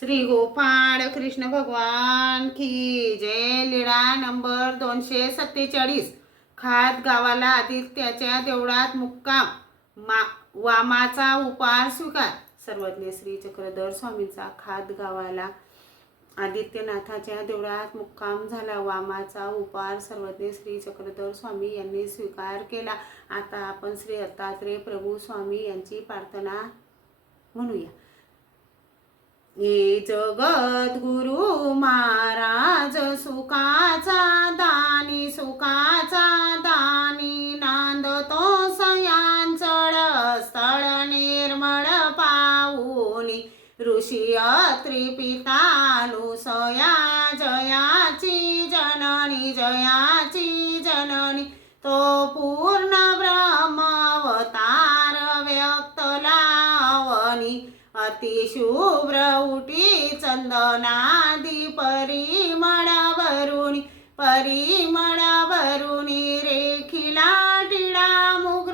श्री गोपाळ कृष्ण भगवान की जय. लीळा नंबर 247. खात गावाला आदित्याच्या देवळात मुक्काम, वामाचा उपार स्वीकार. सर्वज्ञ श्री चक्रधर स्वामींचा खात गावाला आदित्यनाथाच्या देवळात मुक्काम झाला. वामाचा उपार सर्वज्ञ श्री चक्रधर स्वामी यांनी स्वीकार केला. आता आपण श्री दत्तात्रेय प्रभू स्वामी यांची प्रार्थना म्हणूया. ये जगत गुरु महाराज सुखाचा दानी, सुखाचा दानी, नांदतो सयांचळ स्थळ निर्मळ पाऊनी, ऋषी अत्री पितानुसया जयाची जननी, जयाची जननी, तो पूर्ण ब्रह्मावतार व्यक्त लावणी, अतिशुभ्र उटी चंदनादी परिमळ भरुणी, परिमळ भरुणी, रेखिला टिळा मुग्र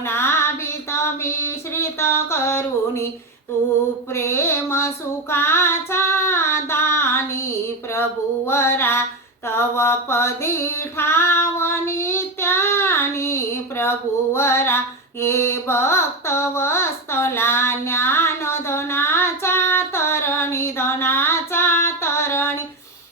नाभित मिश्रित करुणी, तू प्रेम सुखाचा दानी प्रभुवरा, तव पदी ठावनी त्यानी प्रभुवरा, हे भक्त वस्तला ज्ञानधनाचा तरणी, धनाचा तरणी,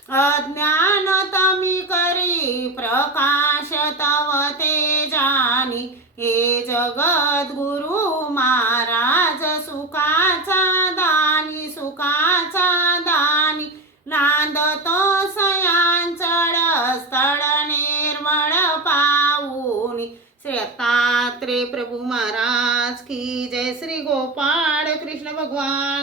अज्ञान तमी करी प्रकाश तव तेजानी, हे जगत गुरु महाराज सुखाचा दानी, सुखाचा दानी, नांदतो सयांचळ स्थळ निर्मळ पाऊनी. श्री दत्तात्रेय प्रभु महाराज की जय. श्री गोपाळ कृष्ण भगवान